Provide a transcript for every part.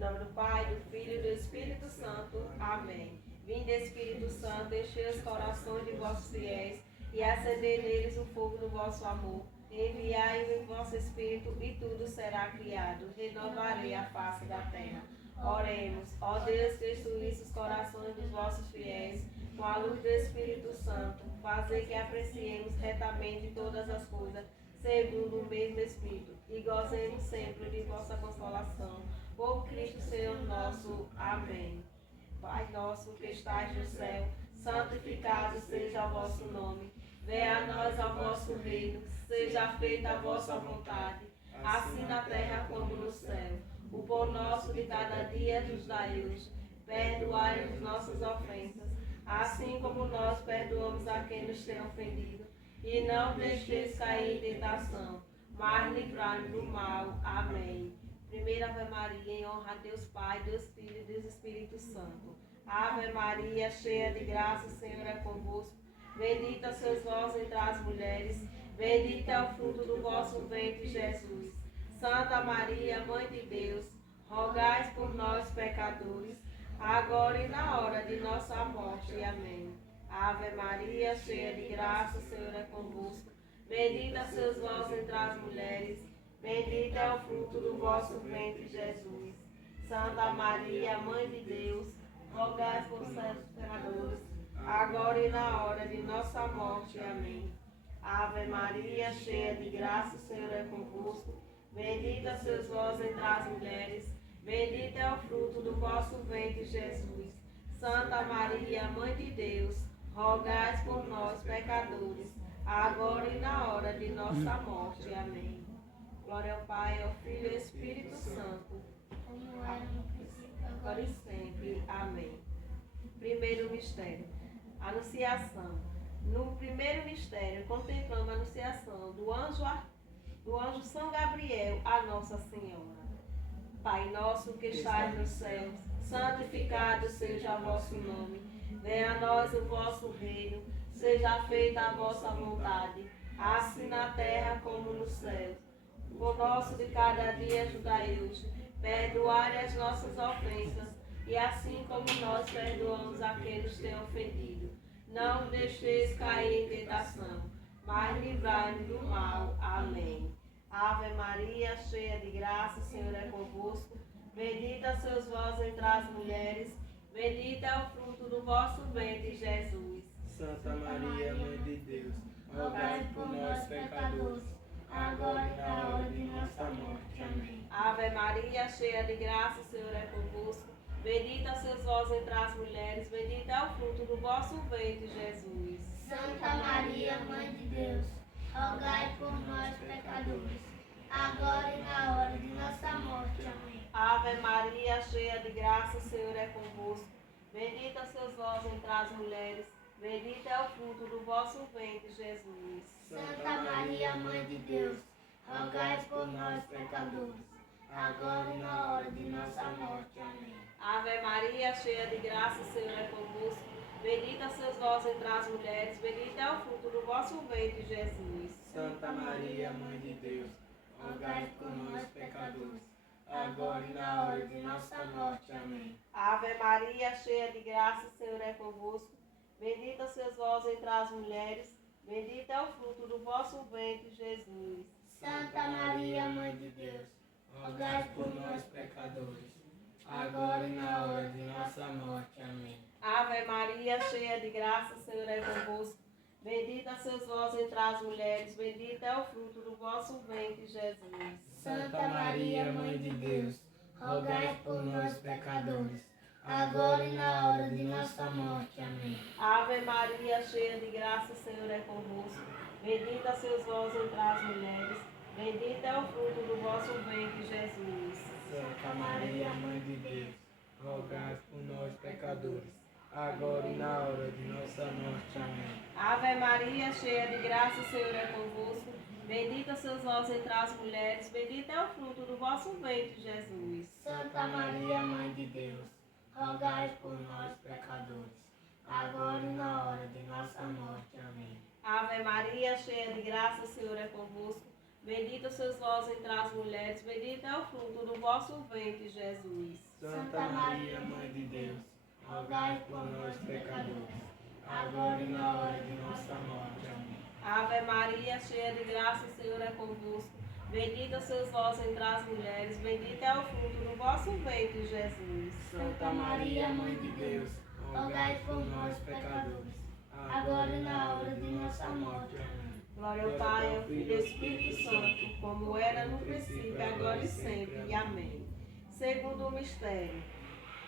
nome do Pai, do Filho e do Espírito Santo. Amém. Vinde, Espírito Santo, enchei os corações de vossos fiéis e acendei neles o fogo do vosso amor. Enviai o vosso Espírito e tudo será criado. Renovarei a face da terra. Oremos. Ó Deus, que instruísse os corações dos vossos fiéis com a luz do Espírito Santo, fazer que apreciemos retamente todas as coisas, segundo o mesmo Espírito, e gozemos sempre de vossa consolação. Por Cristo Senhor nosso. Amém. Pai nosso que estais no céu, santificado seja o vosso nome. Venha a nós o vosso reino, seja feita a vossa vontade, assim na terra como no céu. O pão nosso de cada dia nos dai hoje. Perdoai-nos nossas ofensas, assim como nós perdoamos a quem nos tem ofendido. E não deixeis cair em tentação, mas livrai-nos do mal. Amém. Primeira Ave Maria, em honra a Deus Pai, Deus Filho e Deus Espírito Santo. Ave Maria, cheia de graça, o Senhor é convosco. Bendita sois vós entre as mulheres, bendito é o fruto do vosso ventre, Jesus. Santa Maria, Mãe de Deus, rogai por nós, pecadores, agora e na hora de nossa morte. Amém. Ave Maria, cheia de graça, o Senhor é convosco. Bendita sois vós entre as mulheres, bendito é o fruto do vosso ventre, Jesus. Santa Maria, Mãe de Deus, rogai por nós, pecadores, agora e na hora de nossa morte. Amém. Ave Maria, cheia de graça, o Senhor é convosco. Bendita sois vós entre as mulheres, bendito é o fruto do vosso ventre, Jesus. Santa Maria, Mãe de Deus, rogai por nós, pecadores, agora e na hora de nossa morte. Amém. Glória ao Pai, ao Filho e ao Espírito Santo, como era no princípio, agora e sempre. Amém. Primeiro mistério, Anunciação. No primeiro mistério, contemplamos a anunciação do anjo São Gabriel a Nossa Senhora. Pai nosso que estais nos céus, santificado seja o vosso nome. Venha a nós o vosso reino, seja feita a vossa vontade, assim na terra como no céu. O pão nosso de cada dia ajudai hoje, perdoai as nossas ofensas, e assim como nós perdoamos a quem nos tem ofendido. Não deixeis cair em tentação, mas livrai-nos do mal. Amém. Ave Maria, cheia de graça, o Senhor é convosco. Bendita sois vós entre as mulheres, bendito é o fruto do vosso ventre, Jesus. Santa Maria, Mãe de Deus, rogai por nós, pecadores, agora e na hora de nossa morte. Amém. Ave Maria, cheia de graça, o Senhor é convosco. Bendita sois vós entre as mulheres, bendito é o fruto do vosso ventre, Jesus. Santa Maria, Mãe de Deus, rogai por nós, pecadores, agora e na hora de nossa morte. Amém. Ave Maria, cheia de graça, o Senhor é convosco. Bendita sois vós entre as mulheres, bendito é o fruto do vosso ventre, Jesus. Santa Maria, Mãe de Deus, rogai por nós, pecadores, agora e na hora de nossa morte. Amém. Ave Maria, cheia de graça, o Senhor é convosco. Bendita sois vós entre as mulheres, bendito é o fruto do vosso ventre, Jesus. Santa Maria, Mãe de Deus, rogai por nós, pecadores, agora e na hora de nossa morte. Amém. Ave Maria, cheia de graça, o Senhor é convosco. Bendita sois vós entre as mulheres, bendito é o fruto do vosso ventre, Jesus. Santa Maria, Mãe de Deus, rogai por nós, pecadores, agora e na hora de nossa morte. Amém. Ave Maria, cheia de graça, o Senhor é convosco. Bendita sois vós entre as mulheres, bendito é o fruto do vosso ventre, Jesus. Santa Maria, Mãe de Deus, rogai por nós, pecadores, agora e na hora de nossa morte. Amém. Ave Maria, cheia de graça, o Senhor é convosco. Bendita sois vós entre as mulheres, bendito é o fruto do vosso ventre, Jesus. Santa Maria, Mãe de Deus, rogai por nós, pecadores, agora e na hora de nossa morte. Amém. Ave Maria, cheia de graça, o Senhor é convosco. Bendita sois vós entre as mulheres, bendito é o fruto do vosso ventre, Jesus. Santa Maria, Mãe de Deus, rogai por nós, pecadores, agora e na hora de nossa morte. Amém. Ave Maria, cheia de graça, o Senhor é convosco. Bendita sois vós entre as mulheres, bendito é o fruto do vosso ventre, Jesus. Santa Maria, Mãe de Deus, rogai por nós, pecadores, agora e na hora de nossa morte. Amém. Ave Maria, cheia de graça, o Senhor é convosco. Bendita sois vós entre as mulheres, bendito é o fruto do vosso ventre, Jesus. Santa Maria, Mãe de Deus, rogai por nós, pecadores, agora e na hora de nossa morte. Amém. Glória ao Pai, ao Filho e ao Espírito Santo, como era no princípio, agora e sempre. E amém. Segundo mistério,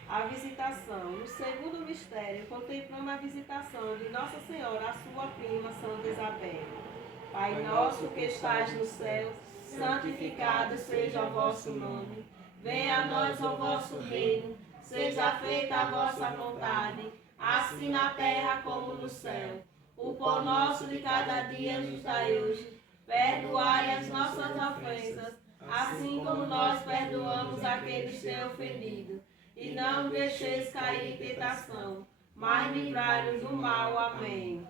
a visitação. No segundo mistério, contemplamos a visitação de Nossa Senhora à sua prima Santa Isabel. Pai nosso que estais no céu, santificado seja o vosso nome. Venha a nós o vosso reino, seja feita a vossa vontade, assim na terra como no céu. O pão nosso de cada dia nos dai hoje. Perdoai as nossas ofensas, assim como nós perdoamos aqueles que têm ofendido. E não nos deixeis cair em tentação, mas livrai-nos do mal. Amém.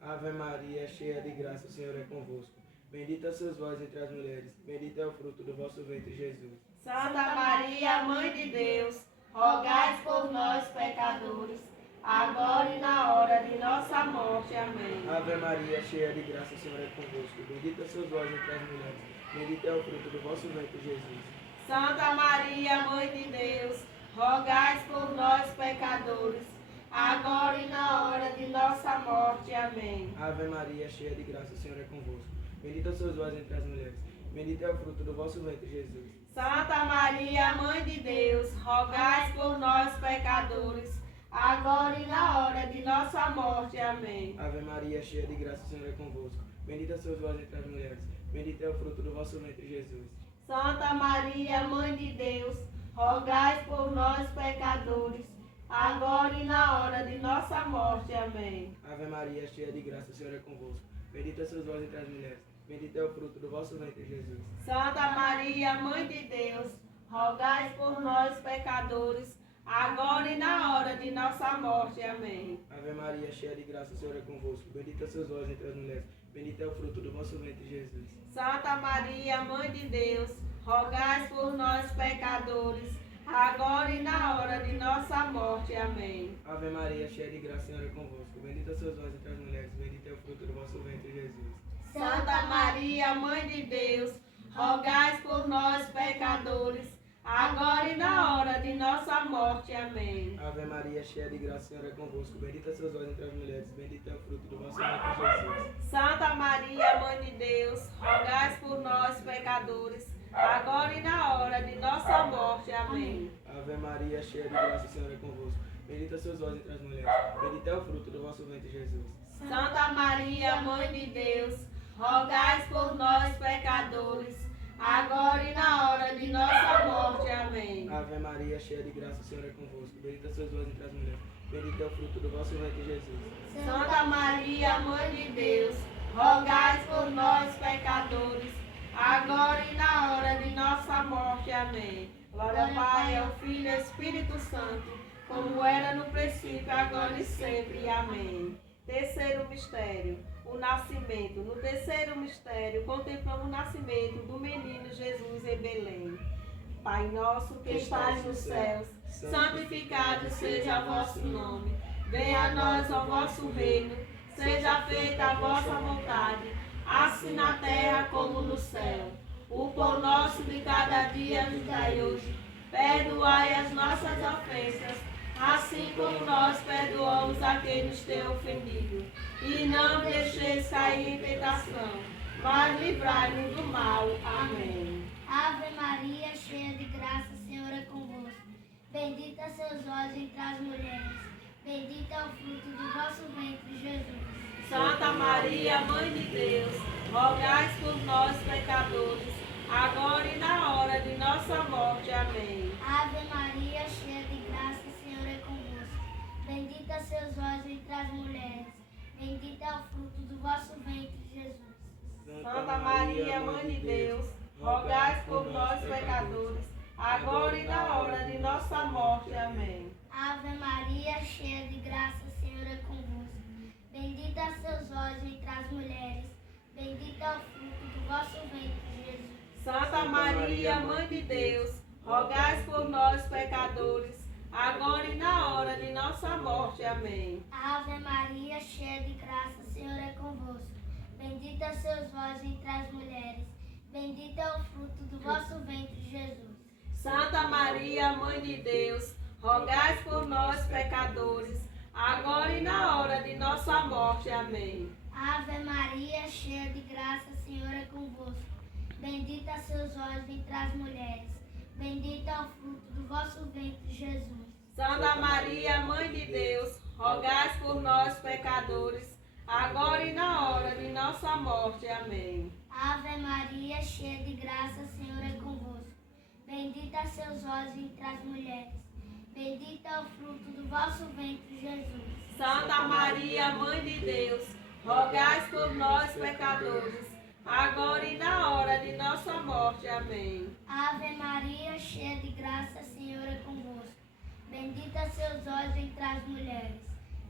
Ave Maria, cheia de graça, o Senhor é convosco. Bendita sois vós entre as mulheres, bendito é o fruto do vosso ventre, Jesus. Santa Maria, Mãe de Deus, rogai por nós, pecadores, agora e na hora de nossa morte. Amém. Ave Maria, cheia de graça, o Senhor é convosco. Bendita sois vós entre as mulheres, bendito é o fruto do vosso ventre, Jesus. Santa Maria, Mãe de Deus, rogai por nós, pecadores, agora e na hora de nossa morte. Amém. Ave Maria, cheia de graça, o Senhor é convosco. Bendita sois vós entre as mulheres, bendito é o fruto do vosso ventre, Jesus. Santa Maria, Mãe de Deus, rogai por nós, pecadores, agora e na hora de nossa morte. Amém. Ave Maria, cheia de graça, o Senhor é convosco. Bendita sois vós entre as mulheres, bendito é o fruto do vosso ventre, Jesus. Santa Maria, Mãe de Deus, rogai por nós, pecadores, agora e na hora de nossa morte. Amém. Ave Maria, cheia de graça, o Senhor é convosco. Bendita sois vós entre as mulheres, bendito é o fruto do vosso ventre, Jesus. Santa Maria, Mãe de Deus, rogai por nós, pecadores, agora e na hora de nossa morte. Amém. Ave Maria, cheia de graça, o Senhor é convosco. Bendita sois vós entre as mulheres, bendito é o fruto do vosso ventre, Jesus. Santa Maria, Mãe de Deus, rogai por nós, pecadores, agora e na hora de nossa morte. Amém. Ave Maria, cheia de graça, o Senhor é convosco. Bendita sois vós entre as mulheres, bendito é o fruto do vosso ventre, Jesus. Santa Maria, Mãe de Deus, rogai por nós, pecadores, agora e na hora de nossa morte. Amém. Ave Maria, cheia de graça, o Senhor é convosco. Bendita sois vós entre as mulheres, bendito é o fruto do vosso ventre, Jesus. Santa Maria, Mãe de Deus, rogai por nós, pecadores, agora e na hora de nossa morte. Amém. Ave Maria, cheia de graça, o Senhor é convosco. Bendita sois vós entre as mulheres, bendito é o fruto do vosso ventre, Jesus. Santa Maria, Mãe de Deus, rogai por nós, pecadores, agora e na hora de nossa morte. Amém. Ave Maria, cheia de graça, o Senhor é convosco. Bendita sois vós entre as mulheres, bendito é o fruto do vosso ventre, Jesus. Santa Maria, Mãe de Deus, rogai por nós, pecadores, agora e na hora de nossa morte. Amém. Glória ao Pai, ao Filho e ao Espírito Santo, como era no princípio, agora e sempre. Amém. Terceiro mistério, o nascimento. No terceiro mistério, contemplamos o nascimento do menino Jesus em Belém. Pai nosso que estais nos céus, santificado seja o vosso nome. Venha a nós o vosso reino, seja feita a vossa vontade, assim na terra como no céu. O pão nosso de cada dia nos dai hoje. Perdoai as nossas ofensas, assim como nós perdoamos a quem nos tem ofendido. E não deixeis cair em tentação, mas livrai-nos do mal. Amém. Ave Maria, cheia de graça, o Senhor é convosco. Bendita sois vós entre as mulheres, bendito é o fruto do vosso ventre, Jesus. Santa Maria, Mãe de Deus, rogai por nós, pecadores, agora e na hora de nossa morte. Amém. Ave Maria, cheia de graça, o Senhor é convosco. Bendita sois vós entre as mulheres, bendito é o fruto do vosso ventre, Jesus. Santa Maria, Mãe de Deus, rogai por nós, pecadores, agora e na hora de nossa morte. Amém. Ave Maria, cheia de graça, o Senhor é convosco. Bendita sois vós entre as mulheres, Bendito é o fruto do vosso ventre, Jesus. Santa Maria, Mãe de Deus, rogai por nós, pecadores, agora e na hora de nossa morte. Amém. Ave Maria, cheia de graça, o Senhor é convosco. Bendita sois vós entre as mulheres. Bendito é o fruto do vosso ventre, Jesus. Santa Maria, Mãe de Deus, rogai por nós, pecadores, agora e na hora de nossa morte. Amém. Ave Maria, cheia de graça, o Senhor é convosco. Bendita sois vós entre as mulheres. Bendito é o fruto do vosso ventre, Jesus. Santa Maria, Mãe de Deus, rogai por nós, pecadores, agora e na hora de nossa morte. Amém. Ave Maria, cheia de graça, o Senhor é convosco. Bendita sois vós entre as mulheres. Bendito é o fruto do vosso ventre, Jesus. Santa Maria, Mãe de Deus, rogai por nós, pecadores, agora e na hora de nossa morte. Amém. Ave Maria, cheia de graça, o Senhor é convosco. Bendita sois vós entre as mulheres.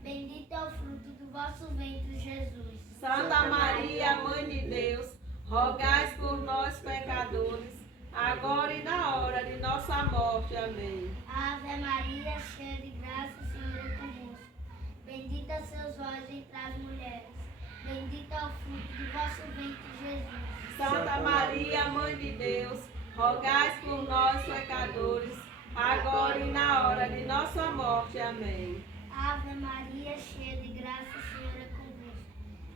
Bendito é o fruto do vosso ventre, Jesus. Santa Maria, Mãe de Deus, rogai por nós, pecadores, agora e na hora de nossa morte. Amém. Ave Maria, cheia de graça, o Senhor é convosco. Bendita sois vós entre as mulheres. Bendito é o fruto do vosso ventre, Jesus. Santa Maria, Mãe de Deus, rogai por nós, pecadores, agora e na hora de nossa morte. Amém. Ave Maria, cheia de graça, o Senhor é convosco.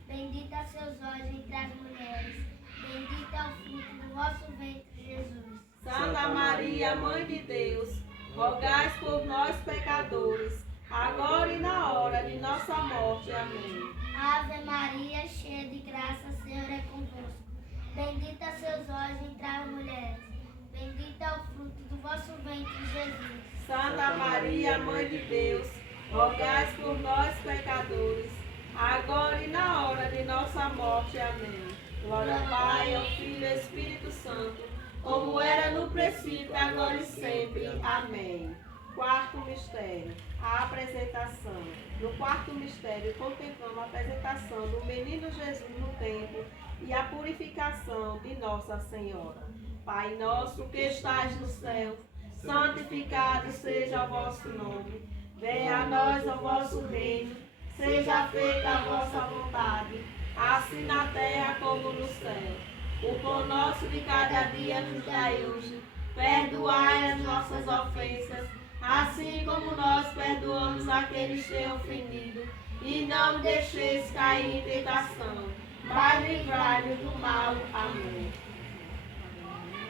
Bendita sois vós entre as mulheres. Bendito é o fruto do vosso ventre, Jesus. Santa Maria, Mãe de Deus, rogai por nós, pecadores, agora e na hora de nossa morte. Amém. Ave Maria, cheia de graça, o Senhor é convosco. Bendita sois vós entre as mulheres. Bendito é o fruto do vosso ventre, Jesus. Santa Maria, Mãe de Deus, rogai por nós, pecadores, agora e na hora de nossa morte. Amém. Glória ao Pai, ao Filho e ao Espírito Santo, como era no princípio, agora e sempre. Amém. Quarto mistério, a apresentação. No quarto mistério, contemplamos a apresentação do menino Jesus no templo e a purificação de Nossa Senhora. Pai nosso que estais no céu, santificado seja o vosso nome. Venha a nós o vosso reino, seja feita a vossa vontade, assim na terra como no céu. O pão nosso de cada dia nos dai hoje. Perdoai as nossas ofensas, assim como nós perdoamos aqueles que têm ofendido. E não me deixeis cair em tentação, mas livrai-nos do mal. Amém.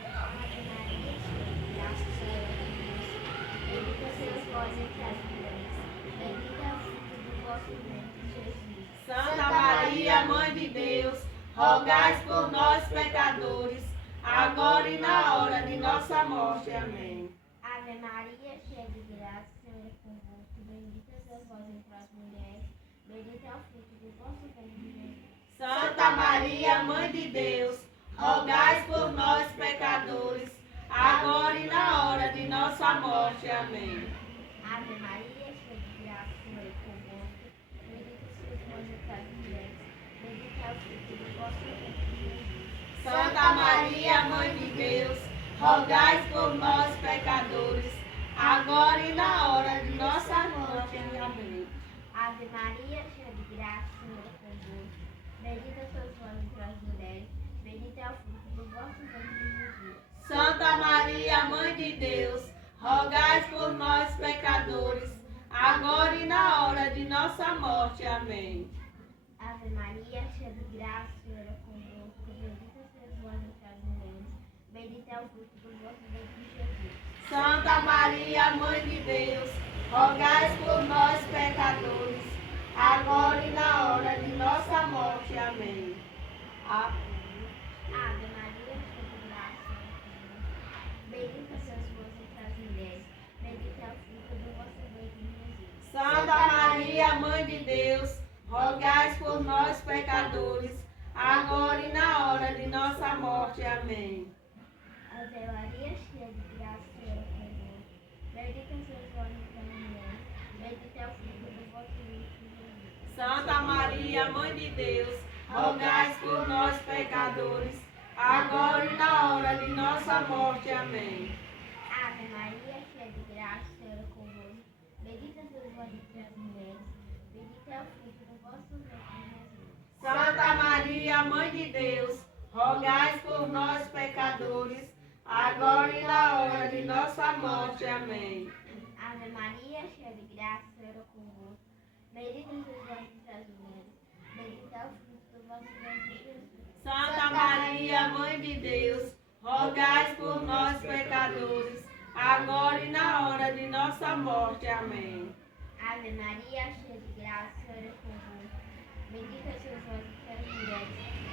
Ave Maria, cheia de graça, o Senhor é convosco. Bendita sois vós entre as mulheres. Bendito é o fruto do vosso ventre, Jesus. Santa Maria, Mãe de Deus, rogai por nós, pecadores, agora e na hora de nossa morte. Amém. Ave Maria, cheia de graça, o Senhor é convosco. Bendita sois vós entre as mulheres. Bendito é o fruto do vosso ventre, Jesus. Santa Maria, Mãe de Deus, rogai por nós, pecadores, agora e na hora de nossa morte. Amém. Ave Maria, cheia de graça, o Senhor é convosco. Bendita sois vós entre as mulheres. Bendito é o fruto do vosso ventre, Jesus. Santa Maria, Mãe de Deus, rogai por nós, pecadores, agora e na hora de nossa morte. Amém. Ave Maria, cheia de graça, o Senhor é convosco. Bendita sois vós entre as mulheres. Bendito é o fruto do vosso ventre, Jesus. Santa Maria, Mãe de Deus, rogai por nós, pecadores, agora e na hora de nossa morte. Amém. Ave Maria, cheia de graça, o Senhor é convosco. Bendita sois vós entre as mulheres. Bendito é o fruto do vosso ventre, Jesus. Santa Maria, Mãe de Deus, rogai por nós, pecadores, agora e na hora de nossa morte. Amém. Ave Maria, cheia de graça, o Senhor é convosco. Bendita sois vós entre as mulheres. Bendito é o fruto do vosso ventre, Jesus. Santa Maria, Mãe de Deus, rogai por nós, pecadores, agora e na hora de nossa morte. Amém. Ave Maria, cheia de graça, o Senhor é convosco. Bendita sois vós entre as mulheres. Bendito é o fruto do vosso ventre, Jesus. Santa Maria, Mãe de Deus, rogai por nós, pecadores, agora e na hora de nossa morte. Amém. Ave Maria, cheia de graça, o Senhor é convosco. Bendita sois vós entre as mulheres, bendito é o fruto do vosso ventre, Jesus. Santa Maria, Mãe de Deus, rogai por nós, pecadores, agora e na hora de nossa morte. Amém. Ave Maria, cheia de graça, o Senhor é convosco. Bendita sois vós entre as mulheres, bendito é o fruto do vosso ventre, Jesus. Santa Maria, Mãe de Deus, rogai por nós, pecadores, agora e na hora de nossa morte. Amém. Ave Maria, cheia de graça, o Senhor é convosco. Bendita sois vós entre as mulheres,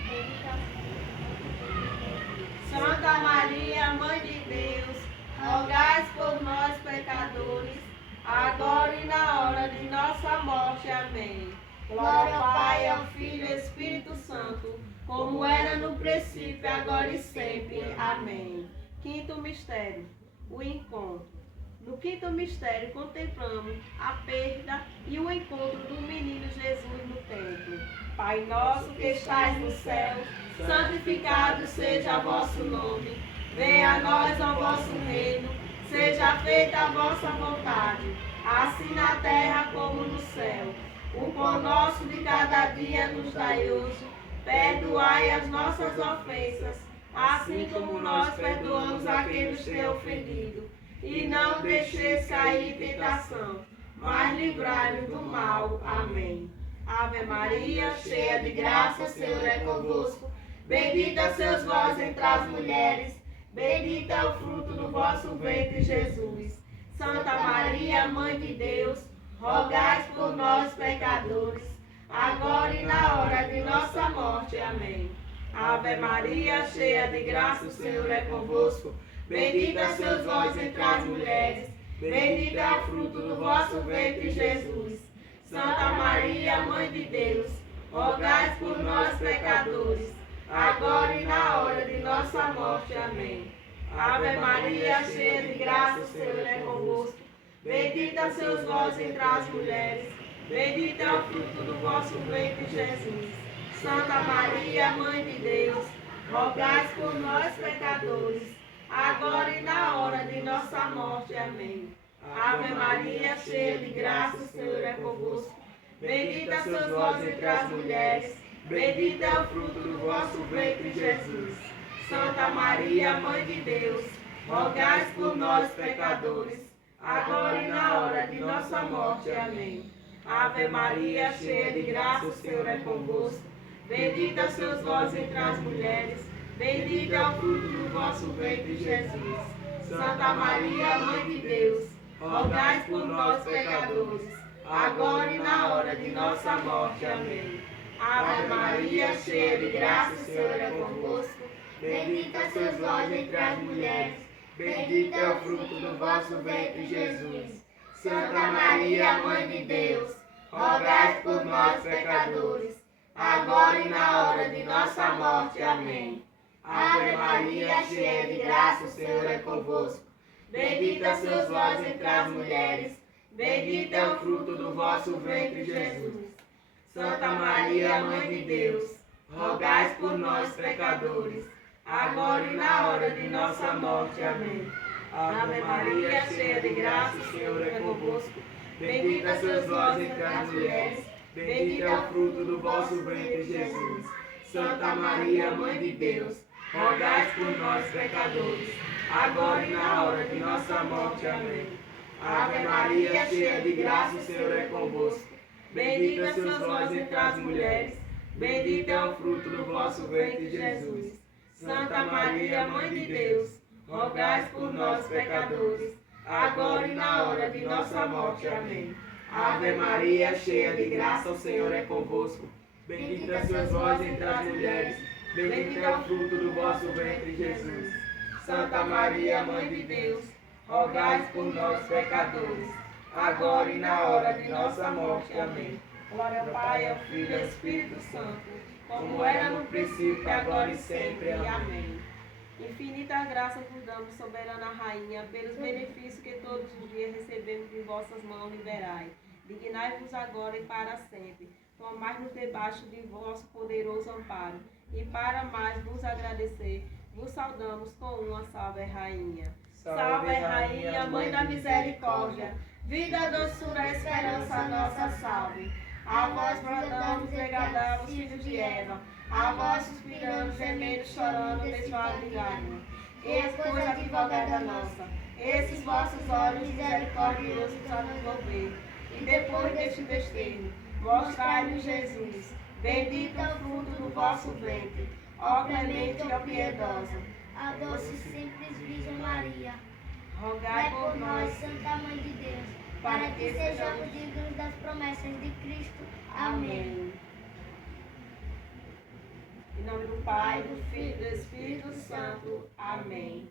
bendito é o fruto do vosso ventre, Jesus. Santa Maria, Mãe de Deus, rogai por nós, pecadores, agora e na hora de nossa morte. Amém. Glória ao Pai, ao Filho e ao Espírito Santo, como era no princípio, agora e sempre. Amém. Quinto mistério, o encontro. No quinto mistério, contemplamos a perda e o encontro do menino Jesus no templo. Pai nosso que estais no céu, santificado seja o vosso nome. Venha a nós o vosso reino, seja feita a vossa vontade, assim na terra como no céu. O pão nosso de cada dia nos dai hoje, perdoai as nossas ofensas, assim como nós perdoamos a quem nos tem ofendido. E não deixeis cair em tentação, mas livrai-nos do mal. Amém. Ave Maria, cheia de graça, o Senhor é convosco. Bendita sois vós entre as mulheres, bendito é o fruto do vosso ventre, Jesus. Santa Maria, Mãe de Deus, rogai por nós, pecadores, agora e na hora de nossa morte. Amém. Ave Maria, cheia de graça, o Senhor é convosco. Bendita sois vós entre as mulheres, bendito é o fruto do vosso ventre, Jesus. Santa Maria, Mãe de Deus, rogai por nós, pecadores, agora e na hora de nossa morte. Amém. Ave Maria, cheia de graça, o Senhor é convosco. Bendita sois vós entre as mulheres, bendito é o fruto do vosso ventre, Jesus. Santa Maria, Mãe de Deus, rogai por nós, pecadores, agora e na hora de nossa morte. Amém. Ave Maria, cheia de graça, o Senhor é convosco. Bendita sois vós entre as mulheres, bendito é o fruto do vosso ventre, Jesus. Santa Maria, Mãe de Deus, rogai por nós, pecadores, agora e na hora de nossa morte. Amém. Ave Maria, cheia de graça, o Senhor é convosco. Bendita sois vós entre as mulheres, bendito é o fruto do vosso ventre, Jesus. Santa Maria, Mãe de Deus, rogai por nós, pecadores, agora e na hora de nossa morte. Amém. Ave Maria, cheia de graça, o Senhor é convosco. Bendita sois vós entre as mulheres, bendito é o fruto do vosso ventre, Jesus. Santa Maria, Mãe de Deus, rogai por nós, pecadores, agora e na hora de nossa morte. Amém. Ave Maria, cheia de graça, o Senhor é convosco. Bendita sois vós entre as mulheres, bendito é o fruto do vosso ventre, Jesus. Santa Maria, Mãe de Deus, rogai por nós, pecadores, agora e na hora de nossa morte. Amém. Ave Maria, cheia de graça, o Senhor é convosco. Bendita sois vós entre as mulheres, bendito é o fruto do vosso ventre, Jesus. Santa Maria, Mãe de Deus, rogai por nós, pecadores, agora e na hora de nossa morte. Amém. Ave Maria, cheia de graça, o Senhor é convosco. Bendita sois vós entre as mulheres, bendito é o fruto do vosso ventre, Jesus. Santa Maria, Mãe de Deus, rogai por nós, pecadores, agora e na hora de nossa morte. Amém. Ave Maria, cheia de graça, o Senhor é convosco. Bendita sois vós entre as mulheres, bendito é o fruto do vosso ventre, Jesus. Santa Maria, Mãe de Deus, rogai por nós, pecadores, agora e na hora de nossa morte. Amém. Glória ao Pai, ao Filho e ao Espírito Santo, como era no princípio, agora e sempre. Amém. Infinitas graças vos damos, soberana Rainha, pelos benefícios que todos os dias recebemos de vossas mãos liberais. Dignai-vos agora e para sempre tomai-nos debaixo de vosso poderoso amparo. E para mais vos agradecer, vos saudamos com uma salve, Rainha. Salve, Rainha, Mãe da Misericórdia, vida, doçura, esperança, nossa salve. A vós bradamos, degradamos, filhos de Eva, a vós suspiramos, gemendo, chorando, desvalidado. Esposa advogada nossa, esses vossos olhos misericordiosos a nos ouvir. E depois deste desterro, mostrai-nos Jesus, bendito é o fruto do vosso ventre, ó clemente e ó piedosa. A doce e simples Virgem Maria, Rogai por nós, Santa Mãe de Deus, para que sejamos dignos das promessas de Cristo. Amém. Em nome do Pai, do Filho e do Espírito Santo. Amém.